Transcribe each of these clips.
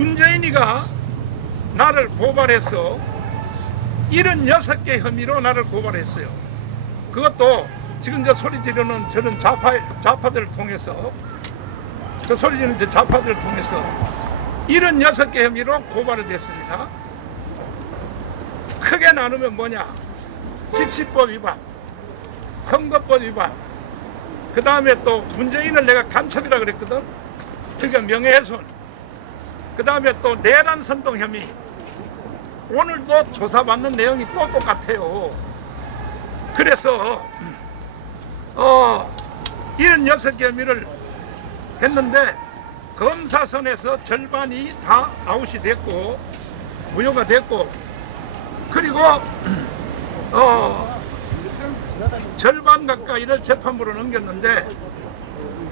문재인이가 나를 고발해서 76개 혐의로 나를 고발했어요. 그것도 지금 저 소리 지르는 저는 좌파들을 통해서, 저 소리 지르는 저 좌파들을 통해서 76개 혐의로 고발을 됐습니다. 크게 나누면 뭐냐? 집시법 위반, 선거법 위반, 그 다음에 또 문재인을 내가 간첩이라 그랬거든. 그러니까 명예훼손, 그 다음에 또 내란 선동 혐의. 오늘도 조사받는 내용이 또 똑같아요. 그래서 76개 혐의를 했는데 검사선에서 절반이 다 아웃이 됐고 무효가 됐고, 그리고 절반 가까이를 재판부로 넘겼는데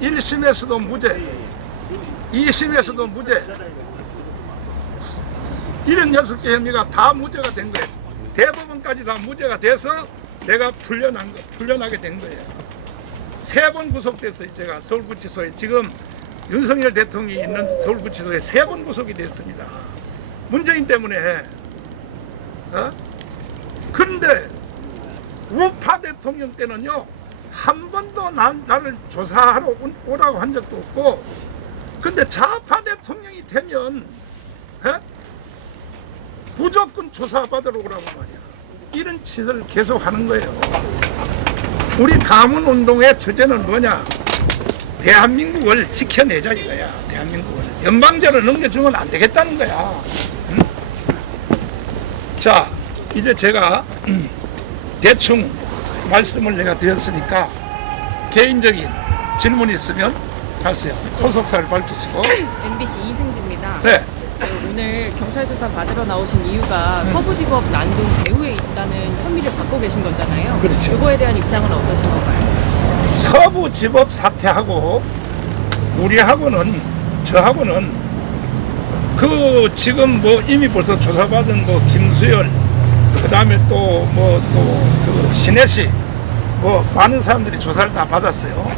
1심에서도 무죄, 2심에서도 무죄, 76개 혐의가 다 무죄가 된 거예요. 대법원까지 다 무죄가 돼서 내가 풀려나게 된 거예요. 3번 구속됐어요. 제가 서울구치소에, 지금 윤석열 대통령이 있는 서울구치소에 3번 구속이 됐습니다. 문재인 때문에. 그런데 우파 대통령 때는요, 한 번도 나를 조사하러 오라고 한 적도 없고, 근데 좌파 대통령이 되면 무조건 조사받으러 오라고 말이야. 이런 짓을 계속 하는 거예요. 우리 가문운동의 주제는 뭐냐? 대한민국을 지켜내자 이거야. 대한민국을 연방제로 넘겨주면 안 되겠다는 거야. 자, 이제 제가 대충 말씀을 내가 드렸으니까 개인적인 질문 있으면 하세요. 소속사를 밝히시고. MBC 이승지입니다. 네. 오늘 경찰 조사 받으러 나오신 이유가 서부지법 난동 배후에 있다는 혐의를 받고 계신 거잖아요. 그렇죠. 그거에 대한 입장은 어떠신 건가요? 서부지법 사태하고 우리하고는, 저하고는 그 지금 뭐 이미 벌써 조사받은 뭐 김수열, 그 다음에 또 뭐 또 그 신혜씨, 뭐 많은 사람들이 조사를 다 받았어요.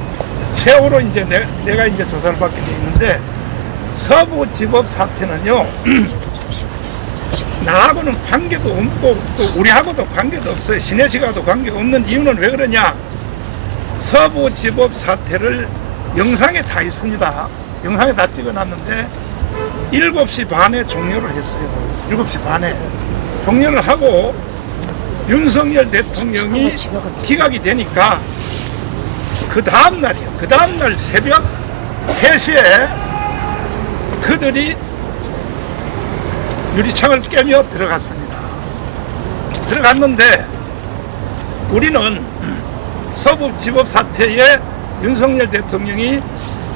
최후로 이제 내가 이제 조사를 받게 돼 있는데, 서부지법 사태는요 나하고는 관계도 없고 또 우리하고도 관계도 없어요. 신혜씨가도 관계가 없는 이유는 왜 그러냐? 서부지법 사태를 영상에 다 있습니다. 영상에 다 찍어놨는데 7시 반에 종료를 했어요. 7시 반에 종료를 하고 윤석열 대통령이 기각이 되니까 그 다음날이요. 그 다음날 새벽 3시에 그들이 유리창을 깨며 들어갔습니다. 들어갔는데 우리는 서부지법 사태에 윤석열 대통령이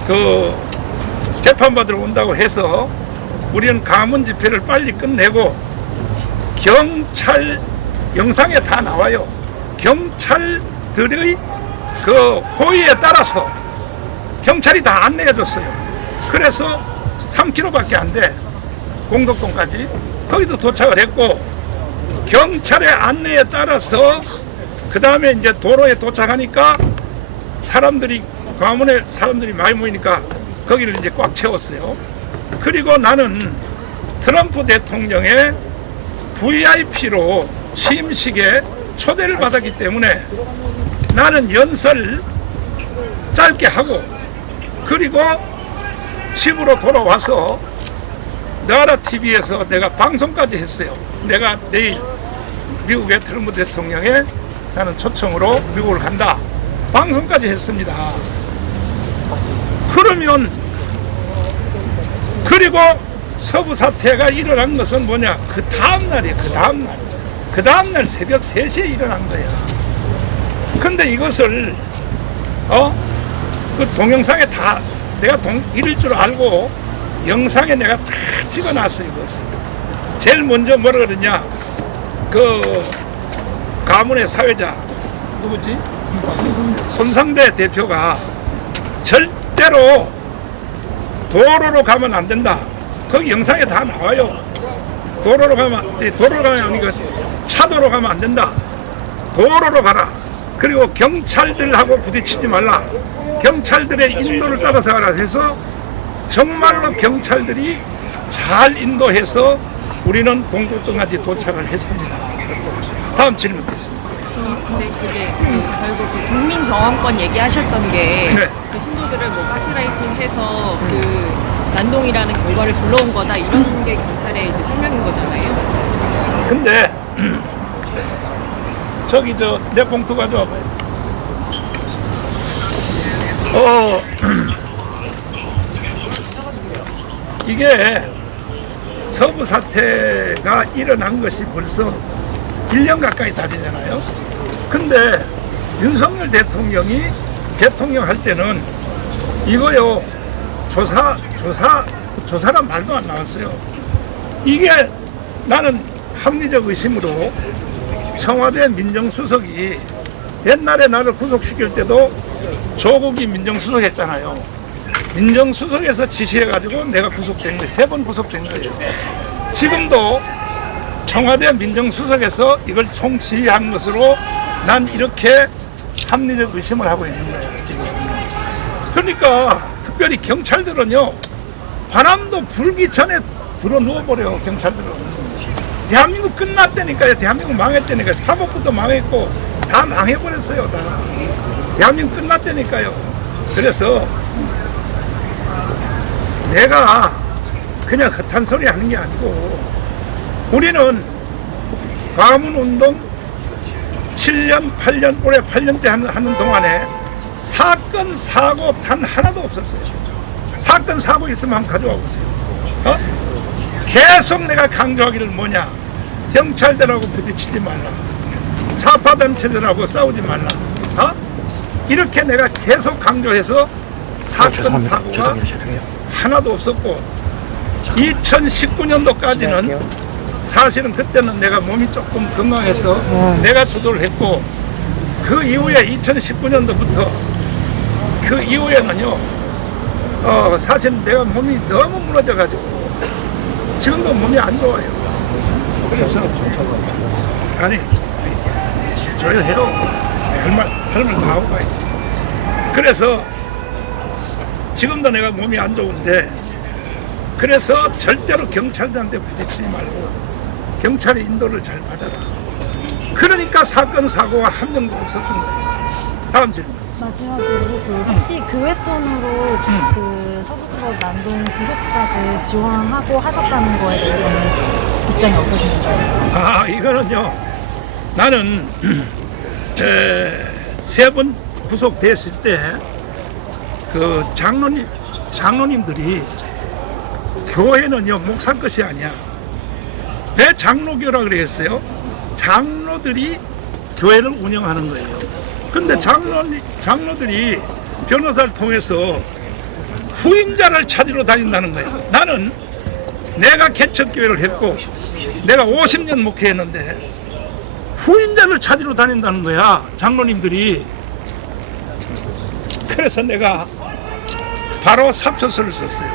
그 재판받으러 온다고 해서 우리는 강화문 집회를 빨리 끝내고, 경찰 영상에 다 나와요. 경찰들의 그 호의에 따라서 경찰이 다 안내해줬어요. 그래서 3km밖에 안 돼. 공덕동까지. 거기도 도착을 했고, 경찰의 안내에 따라서 그 다음에 이제 도로에 도착하니까 사람들이, 광화문에 사람들이 많이 모이니까 거기를 이제 꽉 채웠어요. 그리고 나는 트럼프 대통령의 VIP로 취임식에 초대를 받았기 때문에 나는 연설 짧게 하고, 그리고 집으로 돌아와서 나라 TV에서 내가 방송까지 했어요. 내가 내일 미국의 트럼프 대통령의 나는 초청으로 미국을 간다, 방송까지 했습니다. 그러면, 그리고 서부 사태가 일어난 것은 뭐냐? 그 다음날이에요. 그 다음날 새벽 3시에 일어난 거예요. 근데 이것을 그 동영상에 다 내가 이럴 줄 알고 영상에 내가 다 찍어놨어요. 이것을. 제일 먼저 뭐라 그러냐? 그 가문의 사회자 누구지? 손상대 대표가 절대로 도로로 가면 안 된다. 거기 영상에 다 나와요. 도로로 가면 아니고 차도로 가면 안 된다. 도로로 가라. 그리고 경찰들하고 부딪히지 말라. 경찰들의 인도를 따라서 가라 해서 정말로 경찰들이 잘 인도해서 우리는 공덕동까지 도착을 했습니다. 다음 질문 있습니다. 근데 이제 결국 그 국민 정원권 얘기하셨던 게 네. 그 신도들을 뭐 가스라이팅해서 그 난동이라는 결과를 불러온 거다 이런 게 경찰의 이제 설명인 거잖아요. 근데 저기 저 내 봉투 가져와봐요. 이게 서부 사태가 일어난 것이 벌써 1년 가까이 다 되잖아요. 근데 윤석열 대통령이 대통령 할 때는 이거요 조사란 말도 안 나왔어요. 이게 나는 합리적 의심으로 청와대 민정수석이 옛날에 나를 구속시킬 때도 조국이 민정수석 했잖아요. 민정수석에서 지시해가지고 내가 구속된 거예요. 3번 구속된 거예요. 지금도 청와대 민정수석에서 이걸 총지휘한 것으로 난 이렇게 합리적 의심을 하고 있는 거예요. 지금. 그러니까 특별히 경찰들은요, 바람도 불기 전에 들어 누워버려요. 경찰들은. 대한민국 끝났다니까요. 대한민국 망했다니까요. 사법부도 망했고 다 망해버렸어요. 다. 대한민국 끝났다니까요. 그래서 내가 그냥 헛한 소리 하는 게 아니고 우리는 과문운동 7년, 8년, 올해 8년째 하는 동안에 사건, 사고 단 하나도 없었어요. 사건, 사고 있으면 한번 가져와 보세요. 계속 내가 강조하기를 뭐냐. 경찰들하고 부딪히지 말라. 좌파단체들하고 싸우지 말라. 이렇게 내가 계속 강조해서 사건, 사고가 하나도 없었고 2019년도까지는 사실은 그때는 내가 몸이 조금 건강해서 내가 주도를 했고 그 이후에 2019년도부터 그 이후에는요 사실 내가 몸이 너무 무너져 가지고 지금도 몸이 안 좋아요. 그래서 아니 조용해요. 할 말 다 하고 가야지. 그래서 지금도 내가 몸이 안 좋은데 그래서 절대로 경찰들한테 부딪히지 말고 경찰의 인도를 잘 받아라. 그러니까 사건 사고가 한 명도 없었던 거예요. 다음 질문. 마지막으로 그 혹시 교회 돈으로 그 서부지법 난동 구속자들 지원하고 하셨다는 거에 대해서는 입장이 어떠신가요? 이거는요. 나는 3번 구속됐을 때 그 장로님들이 교회는요 목사 것이 아니야. 왜 장로교라 그랬어요? 장로들이 교회를 운영하는 거예요. 근데 장로들이 변호사를 통해서 후임자를 찾으러 다닌다는 거예요. 나는 내가 개척교회를 했고 내가 50년 목회했는데 후임자를 찾으러 다닌다는 거야. 장로님들이. 그래서 내가 바로 사표서를 썼어요.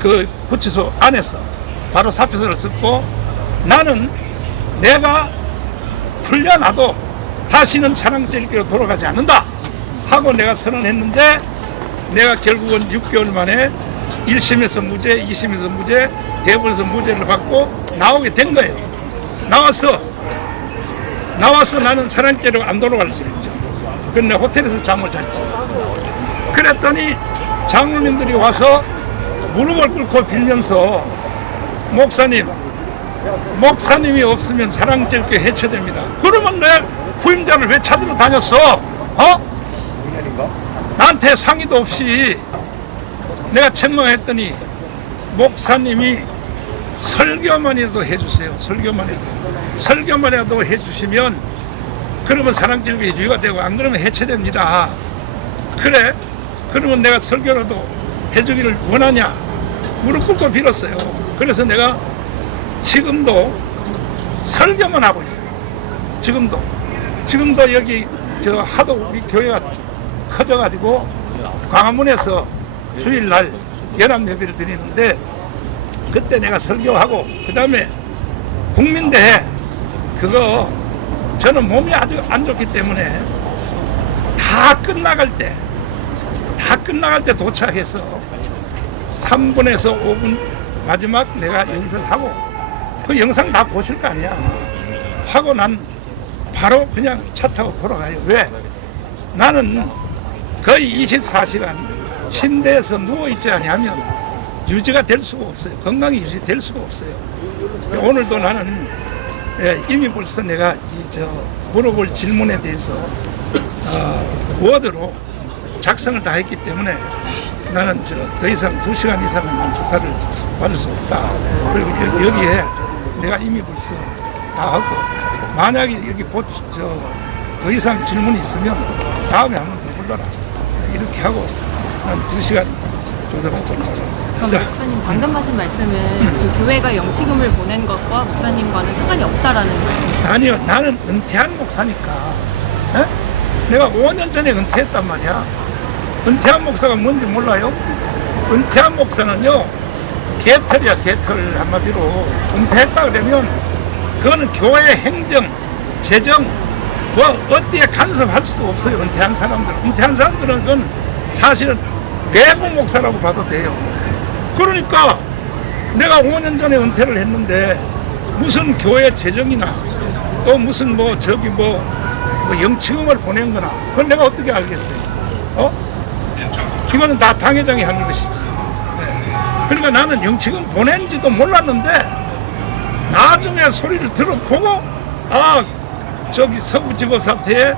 그 구치소 안에서 바로 사표서를 썼고 나는 내가 풀려나도 다시는 사랑제일교로 돌아가지 않는다 하고 내가 선언했는데 내가 결국은 6개월 만에 1심에서 무죄, 2심에서 무죄, 대법원에서 무죄를 받고 나오게 된 거예요. 나와서 나는 사랑제로 안 돌아갈 수 있죠. 그런데 호텔에서 잠을 잤지. 그랬더니 장로님들이 와서 무릎을 꿇고 빌면서 목사님이 없으면 사랑제일교회 해체됩니다. 그러면 내 후임자를 왜 찾으러 다녔어? 나한테 상의도 없이 내가 책망했더니 목사님이 설교만이라도 해주세요. 설교만이라도 해주시면 그러면 사랑제일교회 유지가 되고 안 그러면 해체됩니다. 그래? 그러면 내가 설교라도 해주기를 원하냐? 무릎 꿇고 빌었어요. 그래서 내가 지금도 설교만 하고 있어요. 지금도 여기 저 하도 우리 교회가 커져가지고 광화문에서 주일날 연합 예배를 드리는데 그때 내가 설교하고 그 다음에 국민대회 그거 저는 몸이 아주 안 좋기 때문에 다 끝나갈 때 도착해서 3분에서 5분 마지막 내가 여기서 하고 그 영상 다 보실 거 아니야. 하고 난 바로 그냥 차 타고 돌아가요. 왜? 나는 거의 24시간 침대에서 누워있지 않으면 유지가 될 수가 없어요. 건강이 유지될 수가 없어요. 오늘도 나는 이미 벌써 내가 물어볼 질문에 대해서 워드로 작성을 다 했기 때문에 나는 더 이상 2시간 이상은 조사를 받을 수 없다. 그리고 여기에 내가 이미 벌써 다 하고 만약에 여기 더 이상 질문이 있으면 다음에 한 번 더 불러라. 이렇게 하고 난 2시간 조사받고 나오라. 그럼 목사님 방금 하신 말씀은 그 교회가 영치금을 보낸 것과 목사님과는 상관이 없다라는 말씀. 아니요, 나는 은퇴한 목사니까. 내가 5년 전에 은퇴했단 말이야. 은퇴한 목사가 뭔지 몰라요? 은퇴한 목사는요, 개털이야, 개털. 한마디로 은퇴했다 그러면 그거는 교회 행정, 재정 뭐 어디에 간섭할 수도 없어요. 은퇴한 사람들은 그건 사실은 외부 목사라고 봐도 돼요. 그러니까 내가 5년 전에 은퇴를 했는데 무슨 교회 재정이나 또 무슨 뭐 영치금을 보낸 거나 그건 내가 어떻게 알겠어요? 이거는 다 당회장이 하는 것이지. 그러니까 나는 영치금 보낸지도 몰랐는데 나중에 소리를 들어보고 서부지법사태에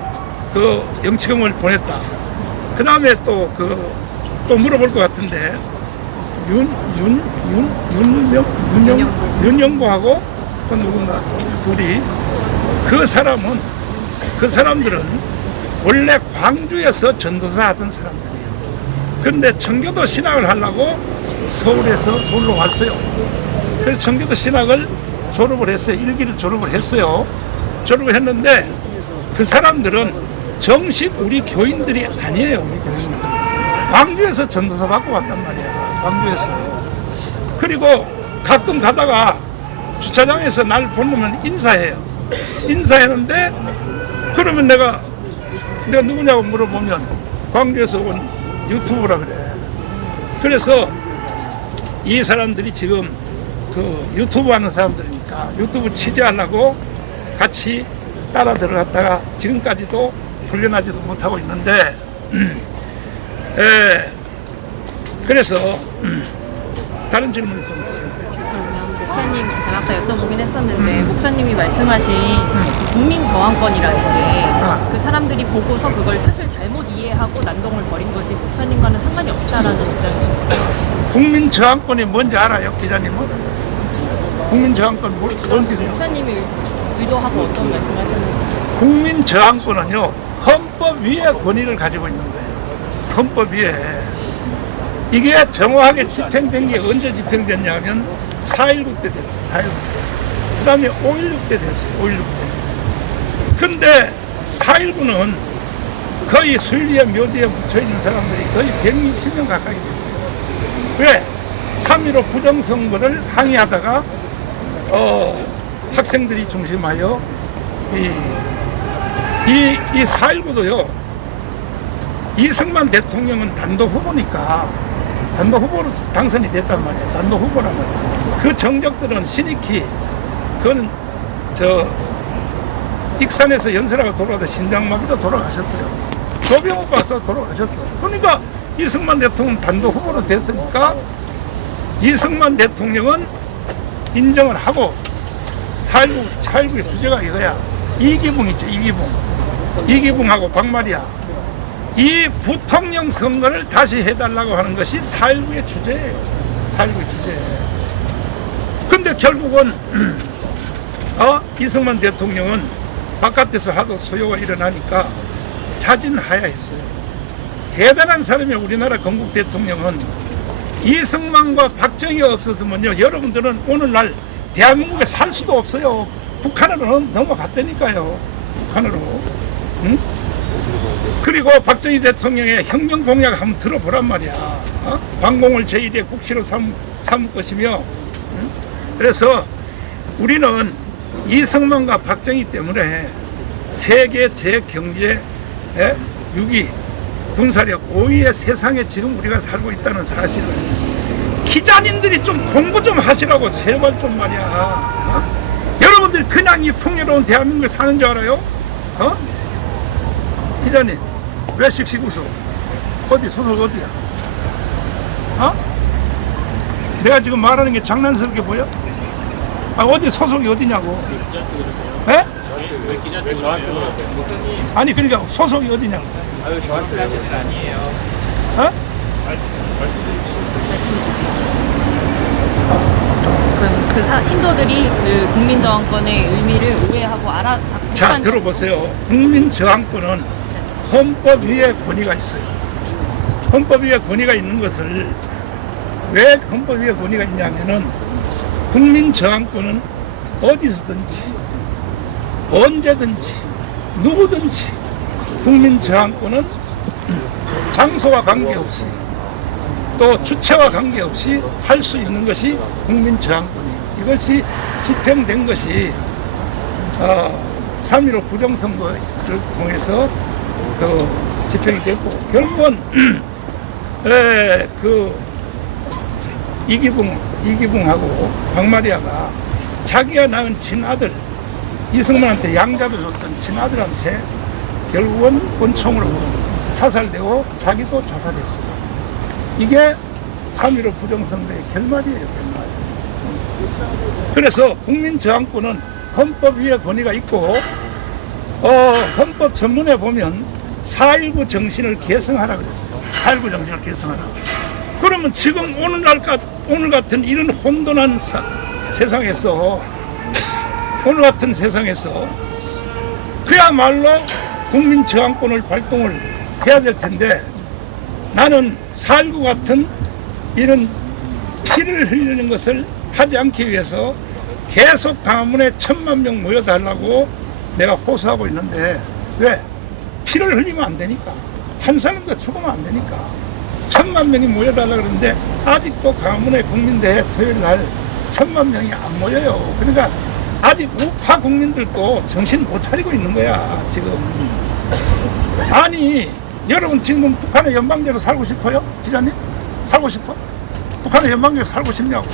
그 영치금을 보냈다. 그 다음에 또 물어볼 것 같은데 윤영보하고 또 누군가 둘이 그 사람들은 원래 광주에서 전도사 하던 사람들이에요. 그런데 청교도 신학을 하려고 서울로 왔어요. 그래서 청교도 신학을 졸업을 했어요. 1기를 졸업을 했어요. 졸업을 했는데 그 사람들은 정식 우리 교인들이 아니에요. 우리 교인들. 광주에서 전도사 받고 왔단 말이야. 광주에서. 그리고 가끔 가다가 주차장에서 날 보면 인사해요. 인사했는데 그러면 내가 누구냐고 물어보면 광주에서 온 유튜브라 그래. 그래서 이 사람들이 지금 그 유튜브 하는 사람들이니까 유튜브 취재하려고 같이 따라 들어갔다가 지금까지도 풀려나지도 못하고 있는데 그래서 다른 질문 있습니다. 그러면 목사님 제가 아까 여쭤보긴 했었는데 목사님이 말씀하신 국민저항권이라는 게 그 사람들이 보고서 그걸 뜻을 잘못 이해하고 난동을 벌인 거지 목사님과는 상관이 없다라는 입장이십니까? 국민저항권이 뭔지 알아요, 기자님은? 국민저항권 뭔지? 목사님이 의도하고 어떤 말씀하셨는지. 국민저항권은요, 헌법 위에 권위를 가지고 있는 거예요. 헌법 위에. 이게 정확하게 집행된 게 언제 집행됐냐 하면 4.19 때 됐어요. 4.19 때. 그 다음에 5.16 때 됐어요. 5.16 때. 근데 4.19는 거의 순리에 묘지에 묻혀있는 사람들이 거의 160명 가까이 됐어요. 왜? 3.15 부정선거를 항의하다가 학생들이 중심하여 이 4.19도요, 이승만 대통령은 단독 후보니까 단독 후보로 당선이 됐단 말이에요. 단독 후보라면 그 정적들은 신익희, 그거는 익산에서 연설하고 돌아가다 신장마비도 돌아가셨어요. 조병옥 박사 돌아가셨어. 그러니까 이승만 대통령 단독 후보로 됐으니까 이승만 대통령은 인정을 하고 4.19의 주제가 이거야. 이기붕 있죠. 이기붕하고 박마리아, 이 부통령 선거를 다시 해달라고 하는 것이 4.19의 주제예요. 4.19의 주제. 근데 결국은 이승만 대통령은 바깥에서 하도 소요가 일어나니까 자진하야했어요. 대단한 사람이 우리나라 건국 대통령은 이승만과 박정희가 없었으면요, 여러분들은 오늘날 대한민국에 살 수도 없어요. 북한으로 넘어갔다니까요. 북한으로. 응? 그리고 박정희 대통령의 혁명 공약 한번 들어보란 말이야. 방공을 제1의 국시로 삼을 것이며. 응? 그래서 우리는 이승만과 박정희 때문에 세계 제경제 6위, 군사력 5위의 세상에 지금 우리가 살고 있다는 사실을 기자님들이 좀 공부 좀 하시라고 제발 좀 말이야. 어? 여러분들 그냥 이 풍요로운 대한민국에 사는 줄 알아요? 어? 기자님 왜 씩씩 웃어? 어디 소속 어디야? 어? 내가 지금 말하는 게 장난스럽게 보여? 아, 어디 소속이 어디냐고? 에? 아니 그러니까 소속이 어디냐고? 아유 저한테 하시는 건 아니에요. 어? 그럼 그 신도들이 그 국민저항권의 의미를 오해하고 자 들어보세요. 국민저항권은 헌법 위에 권위가 있어요. 헌법 위에 권위가 있는 것을 왜 헌법 위에 권위가 있냐면은 국민저항권은 어디서든지 언제든지 누구든지 국민저항권은 장소와 관계없이 또 주체와 관계없이 할 수 있는 것이 국민저항권이에요. 이것이 집행된 것이 3.15 부정선거를 통해서 그 집행이 됐고 결국은 그 이기붕하고 박마리아가 자기가 낳은 친아들 이승만한테 양자를 줬던 친아들한테 결국은 권총으로 사살되고 자기도 자살했어요. 이게 3.15 부정선거의 결말이에요. 결말. 그래서 국민저항권은 헌법 위에 권위가 있고 헌법 전문에 보면 4.19 정신을 계승하라 그랬어요. 4.19 정신을 계승하라. 그러면 지금 오늘 같은 이런 혼돈한 세상에서 오늘 같은 세상에서 그야말로 국민저항권을 발동을 해야 될 텐데 나는 4.19 같은 이런 피를 흘리는 것을 하지 않기 위해서 계속 광화문에 1,000만 명 모여달라고 내가 호소하고 있는데 왜? 피를 흘리면 안 되니까 한 사람도 죽으면 안 되니까 1,000만 명이 모여달라고 그러는데 아직도 광화문에 국민대회 토요일 날 1,000만 명이 안 모여요. 그러니까 아직 우파 국민들도 정신 못 차리고 있는 거야 지금. 아니 여러분 지금 북한의 연방제로 살고 싶어요? 기자님? 살고 싶어? 북한의 연방제로 살고 싶냐고.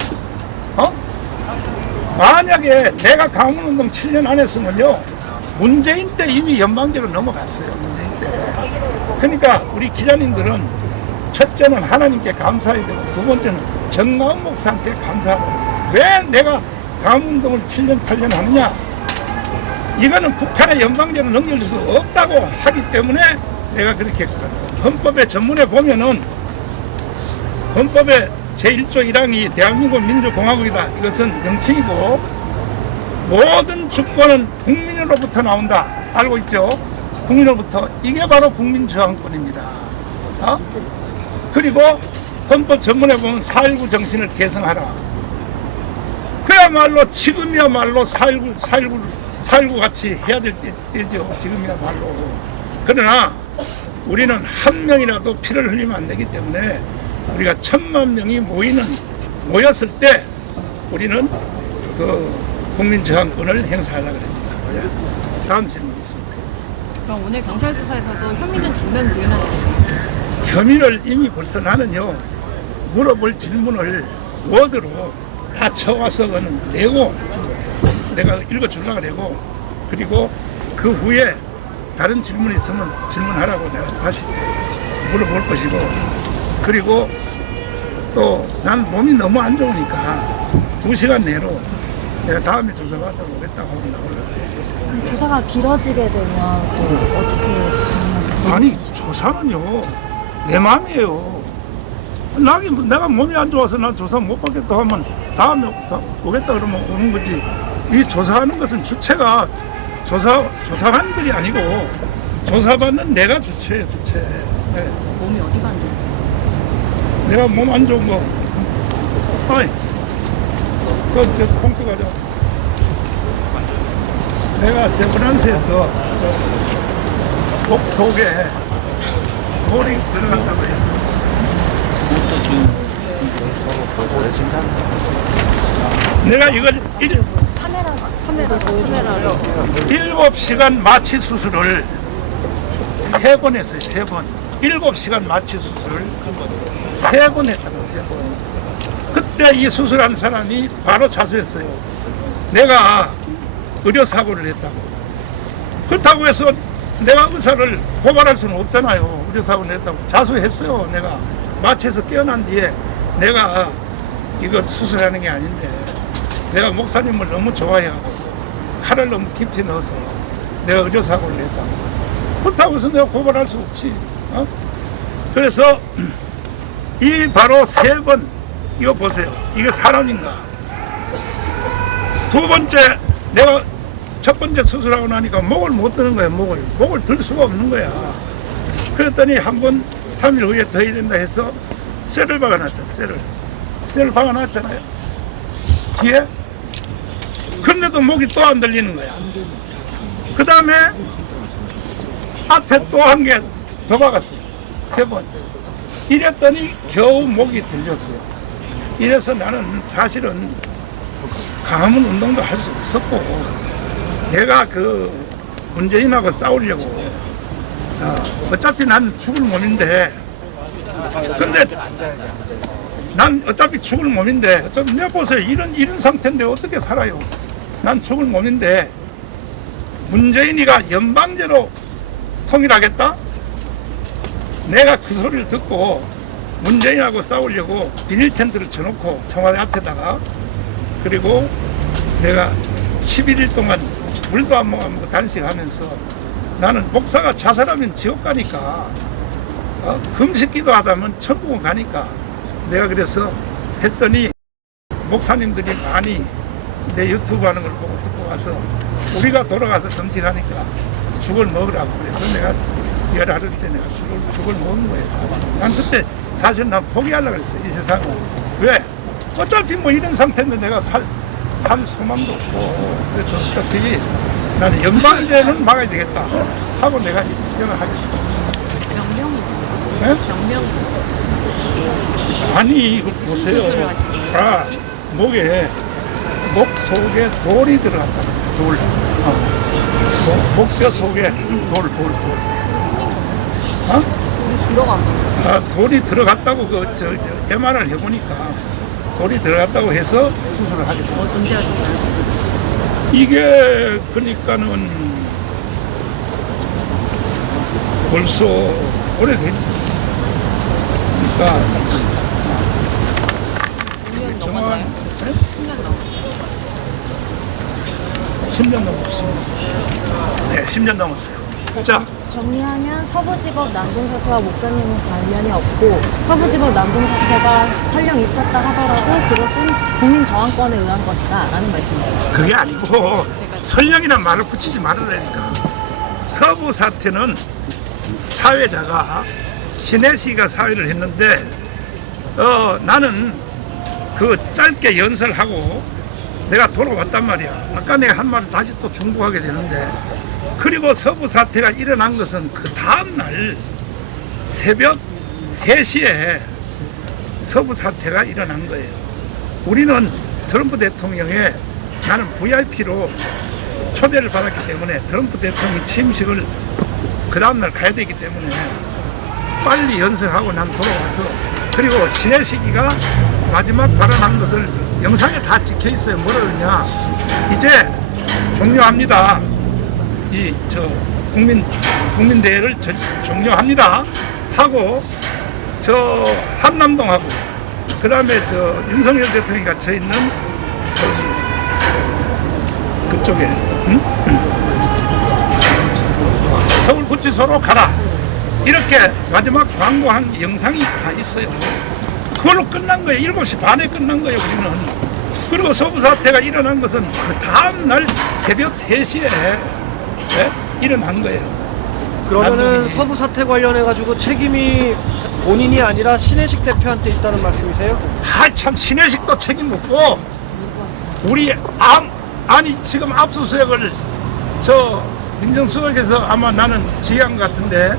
어? 만약에 내가 강원운동 7년 안 했으면요 문재인 때 이미 연방제로 넘어갔어요. 문재인 때. 그러니까 우리 기자님들은 첫째는 하나님께 감사해야 되고 두 번째는 정마음 목사한테 감사하고. 왜 내가 강원운동을 7년 8년 하느냐, 이거는 북한의 연방제로 넘겨줄 수 없다고 하기 때문에 내가 그렇게 했거든. 헌법의 전문에 보면은 헌법의 제1조 1항이 대한민국 민주공화국이다. 이것은 명칭이고 모든 주권은 국민으로부터 나온다. 알고 있죠? 국민으로부터. 이게 바로 국민저항권입니다. 어? 그리고 헌법 전문에 보면 4.19 정신을 계승하라. 그야말로 지금이야말로 4.19 같이 해야 될 때죠. 지금이야말로. 그러나 우리는 한 명이라도 피를 흘리면 안 되기 때문에 우리가 1,000만 명이 모였을 때 우리는 그 국민저항권을 행사하려고 합니다. 다음 질문 있습니다. 그럼 오늘 경찰 조사에서도 혐의는 전면 부인하시겠어요? 혐의를 이미 벌써 나는요 물어볼 질문을 워드로 다 쳐와서는 내고 내가 읽어주려고 그러고 그리고 그 후에 다른 질문이 있으면 질문하라고 내가 다시 물어볼 것이고 그리고 또 난 몸이 너무 안 좋으니까 2시간 내로 내가 다음에 조사받아 오겠다고 하고 조사가 길어지게 되면 또 어떻게 반응하실까요? 아니 조사는요 내 마음이에요. 내가 몸이 안 좋아서 난 조사 못 받겠다 하면 다음에 오겠다 그러면 오는 거지. 이 조사하는 것은 주체가 조사관들이 아니고 조사받는 내가 주체예요. 주체. 네. 몸이 어디가 안 좋으세요? 내가 몸 안 좋은 거 아이 저 콩쿠 가져. 내가 제 프랑스에서 목 속에 볼이 들어간다고 해서 내가 이걸 카메라로 7시간 마취 수술을 3번 했어요. 3번. 7시간 마취 수술을 3번 했다고. 3번. 그때 이 수술한 사람이 바로 자수했어요. 내가 의료사고를 했다고. 그렇다고 해서 내가 의사를 고발할 수는 없잖아요. 의료사고를 했다고. 자수했어요. 내가 마취에서 깨어난 뒤에 내가 이거 수술하는 게 아닌데 내가 목사님을 너무 좋아해요. 칼을 너무 깊이 넣어서 내가 의료사고를 했다고. 그렇다고 해서 내가 고발할 수 없지. 그래서 이 바로 3번 이거 보세요. 이게 사람인가? 두 번째 내가 첫 번째 수술하고 나니까 목을 못 드는 거야. 목을 들 수가 없는 거야. 그랬더니 한 번 3일 후에 더 해야 된다 해서 쇠를 박아놨죠. 쇠를 박아놨잖아요. 뒤에. 그런데도 목이 또 안 들리는 거야. 그 다음에 앞에 또 한 개 더 박았어요. 3번. 이랬더니 겨우 목이 들렸어요. 이래서 나는 사실은 가문 운동도 할 수 없었고 내가 그 문재인하고 싸우려고 어차피 난 죽을 몸인데 근데 난 어차피 죽을 몸인데 어차피 내가 보세요. 이런 상태인데 어떻게 살아요. 난 죽을 몸인데 문재인이가 연방제로 통일하겠다? 내가 그 소리를 듣고 문재인하고 싸우려고 비닐 텐트를 쳐놓고 청와대 앞에다가 그리고 내가 11일 동안 물도 안 먹고 단식하면서 나는 목사가 자살하면 지옥 가니까 금식 기도하다면 천국은 가니까 내가 그래서 했더니 목사님들이 많이 내 유튜브 하는 걸 보고 듣고 와서 우리가 돌아가서 금식하니까 죽을 먹으라고 그래서 내가 열하루째 내가 죽을 먹은 거예요. 사실. 난 그때 사실 난 포기하려고 그랬어요. 이 세상을. 왜? 어차피 뭐 이런 상태인데 내가 살 소망도 없고 그래서 어차피 나는 연방제는 막아야 되겠다 하고 내가 이걸 하겠다. 병명이 네? 병명이 아니 이거 수술을 보세요. 하시는 목에 목 속에 돌이 들어갔다. 돌. 목뼈 속에 돌. 우리 들어간 거. 돌이 들어갔다고 저 MR을 해보니까 돌이 들어갔다고 해서 수술을 하게 돼요. 언제 하셨어요? 수술? 이게 그러니까는 벌써 오래됐지. 그러니까 5년 넘었나요? 10년 넘었어요. 10년 넘었어요. 네, 10년 넘었어요. 자, 정리하면 서부지법 난동사태와 목사님은 관련이 없고 서부지법 난동사태가 설령 있었다 하더라도 그것은 국민 저항권에 의한 것이다 라는 말씀이에요. 그게 아니고 설령이란 말을 붙이지 말으라니까. 서부 사태는 사회자가 신혜씨가 사회를 했는데 나는 그 짧게 연설하고 내가 돌아왔단 말이야. 아까 내가 한 말을 다시 또 중복하게 되는데 그리고 서부 사태가 일어난 것은 그 다음날 새벽 3시에 서부 사태가 일어난 거예요. 우리는 트럼프 대통령의 나는 VIP로 초대를 받았기 때문에 트럼프 대통령 취임식을 그 다음날 가야 되기 때문에 빨리 연설하고 난 돌아와서 그리고 신혜식이가 마지막 발언한 것을 영상에 다 찍혀 있어요. 뭐라 그러냐. 이제 종료합니다. 국민대회를 종료합니다. 하고 한남동하고 그 다음에 윤석열 대통령이 갇혀 있는 그쪽에 서울구치소로 가라. 이렇게 마지막 광고한 영상이 다 있어요. 그걸로 끝난 거예요. 7시 반에 끝난 거예요. 우리는. 그리고 서부 사태가 일어난 것은 그 다음날 새벽 3시에 일어난 거예요. 그러면은 서부 사태 관련해 가지고 책임이 본인이 아니라 신혜식 대표한테 있다는 말씀이세요? 참 신혜식도 책임 묻고 우리 아니 지금 압수수색을 민정수석에서 아마 나는 지휘한 것 같은데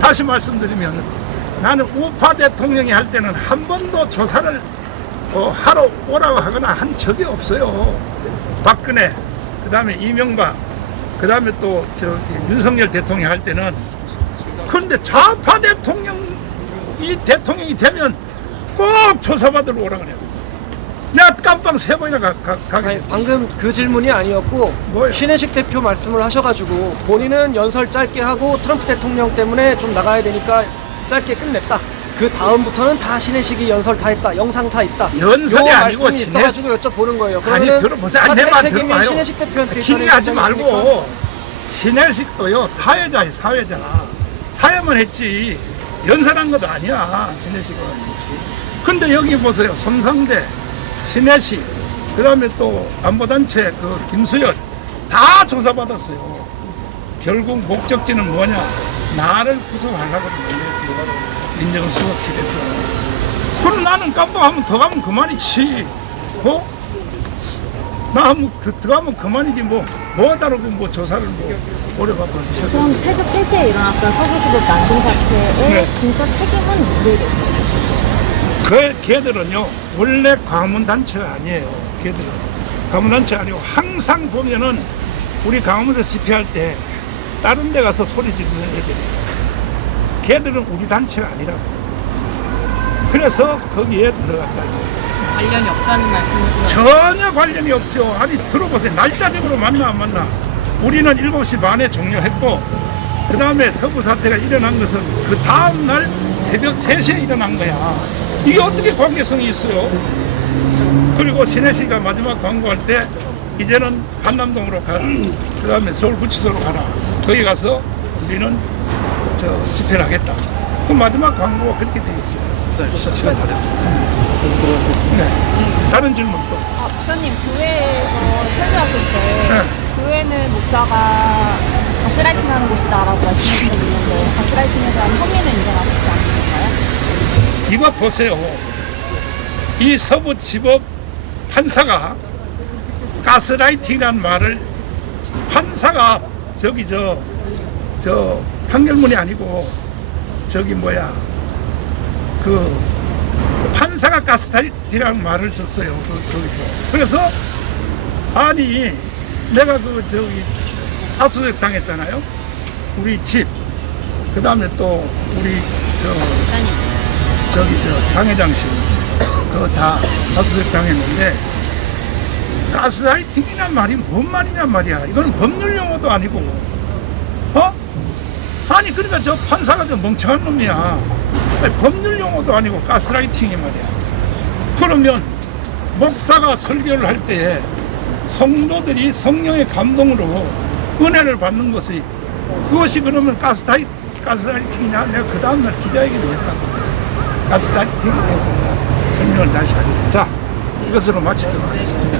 다시 말씀드리면 나는 우파 대통령이 할 때는 한 번도 조사를 하러 오라고 하거나 한 적이 없어요. 박근혜, 그 다음에 이명박, 그 다음에 또 윤석열 대통령 할 때는. 그런데 좌파 대통령이 되면 꼭 조사받으러 오라 그래요. 내가 깜빵 3번이나 가게 아니, 됐어. 방금 그 질문이 아니었고 뭐예요? 신혜식 대표 말씀을 하셔가지고 본인은 연설 짧게 하고 트럼프 대통령 때문에 좀 나가야 되니까 짧게 끝냈다. 그 다음부터는 다 신혜식이 연설 다 했다. 영상 다 있다. 연설이 요 아니고 말씀이 있어가지고 여쭤보는 거예요. 아니 그러면은 들어보세요. 사퇴 내 말 책임이 들어봐요. 신혜식 대표한테 길게 있다는 하지 말고 거잖아요. 신혜식도요 사회자야 사회자. 사회만 했지 연설한 것도 아니야 신혜식은. 근데 여기 보세요. 손상대, 신혜식, 그 다음에 또 안보단체 그 김수열 다 조사받았어요. 결국 목적지는 뭐냐? 나를 구속하려고 민정수석 길에서. 그럼 나는 깜빡하면 더 가면 그만이지. 어? 나 한번 더 가면 그만이지 뭐 다르고 뭐 조사를 뭐 오래 받고 그럼 새벽 3시에 일어났던 서부지법 난동 사태의 네. 진짜 책임은 누구에게 있나요? 그 걔들은요 원래 광문단체가 아니에요. 걔들은 광문단체가 아니고 항상 보면은 우리 광화문에서 집회할 때 다른 데 가서 소리 지르는 애들이에요. 걔들은 우리 단체가 아니라고. 그래서 거기에 들어갔다. 관련이 없다는 말씀이시죠? 전혀 관련이 없죠. 아니 들어보세요. 날짜적으로 만나 안 만나. 우리는 7시 반에 종료했고 그 다음에 서부 사태가 일어난 것은 그 다음날 새벽 3시에 일어난 거야. 이게 어떻게 관계성이 있어요? 그리고 신혜씨가 마지막 광고할 때 이제는 한남동으로 가라. 그 다음에 서울구치소로 가라. 거기 가서 우리는 집회를 하겠다. 그 마지막 광고가 그렇게 되어 있어요. 시간 다 됐습니다. 네. 다른 질문 또. 목사님 교회에서 설교하실 때 네. 교회는 목사가 가스라이팅하는 곳이다라고 말씀하셨는데 가스라이팅에 대한 혐의는 인정하시지 않으실까요? 이거 보세요. 이 서부지법 판사가 가스라이팅이라는 말을 판사가 저기 저 판결문이 아니고 저기 뭐야 그 판사가 가스라이팅이라는 말을 썼어요. 거기서. 그래서 아니 내가 그 저기 압수수색 당했잖아요. 우리 집 그 다음에 또 우리 저기 당회장실 그거 다 압수수색 당했는데 가스라이팅이란 말이 뭔 말이냐 말이야. 이건 법률 용어도 아니고 아니 그러니까 저 판사가 저 멍청한 놈이야. 아니, 법률 용어도 아니고 가스라이팅이 말이야. 그러면 목사가 설교를 할 때에 성도들이 성령의 감동으로 은혜를 받는 것이 그것이 그러면 가스라이팅이냐? 내가 그 다음날 기자회견을 했다. 가스라이팅에 대해서 내가 설명을 다시 하겠다. 자, 이것으로 마치도록 하겠습니다.